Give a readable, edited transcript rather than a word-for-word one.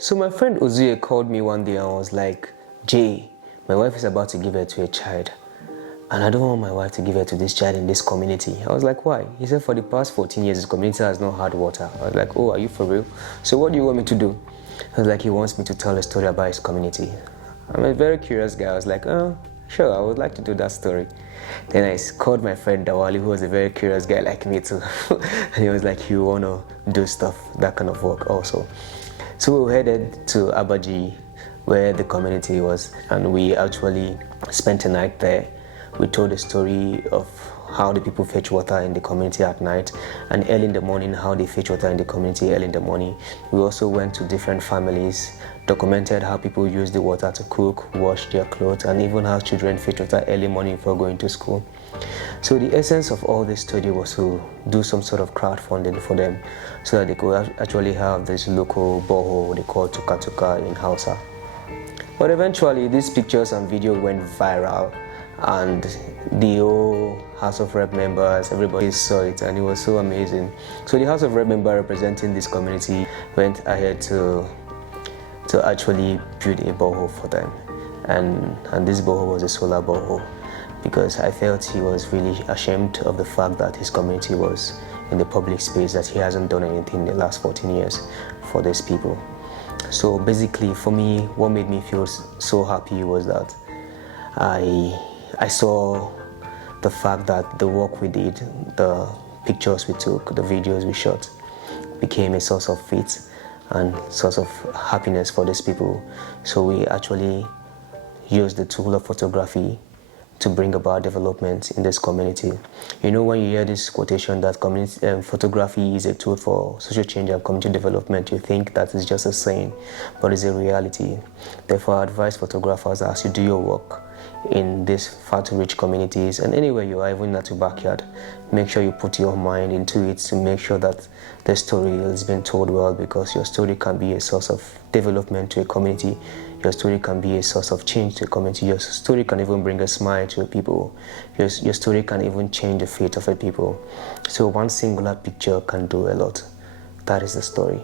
So my friend Uzuye called me one day and was like, Jay, my wife is about to give birth to a child. And I don't want my wife to give birth to this child in this community. I was like, why? He said, for the past 14 years, this community has not had water. I was like, oh, are you for real? So what do you want me to do? I was like, he wants me to tell a story about his community. I'm a very curious guy. I was like, oh, sure, I would like to do that story. Then I called my friend Dawali, who was a very curious guy like me too. And he was like, you want to do stuff, that kind of work also. So we headed to Abaji, where the community was, and we actually spent a night there. We told the story of how the people fetch water in the community at night, and early in the morning how they fetch water in the community early in the morning. We also went to different families, documented how people use the water to cook, wash their clothes, and even how children fetch water early morning before going to school. So the essence of all this study was to do some sort of crowdfunding for them so that they could actually have this local borehole they call Tuka Tuka in Hausa. But eventually these pictures and video went viral, and the whole House of Rep members, everybody saw it, and it was so amazing. So the House of Rep member representing this community went ahead to actually build a borehole for them, and this borehole was a solar borehole, because I felt he was really ashamed of the fact that his community was in the public space, that he hasn't done anything in the last 14 years for these people. So basically for me, what made me feel so happy was that I saw the fact that the work we did, the pictures we took, the videos we shot, became a source of faith and source of happiness for these people. So we actually used the tool of photography to bring about development in this community. You know, when you hear this quotation that photography is a tool for social change and community development, you think that is just a saying, but it's a reality. Therefore, I advise photographers, as you do your work in these far-to-reach communities and anywhere you are, even at your backyard, make sure you put your mind into it to make sure that the story is being told well, because your story can be a source of development to a community. Your story can be a source of change to a community. Your story can even bring a smile to a people. Your story can even change the fate of a people. So one singular picture can do a lot. That is the story.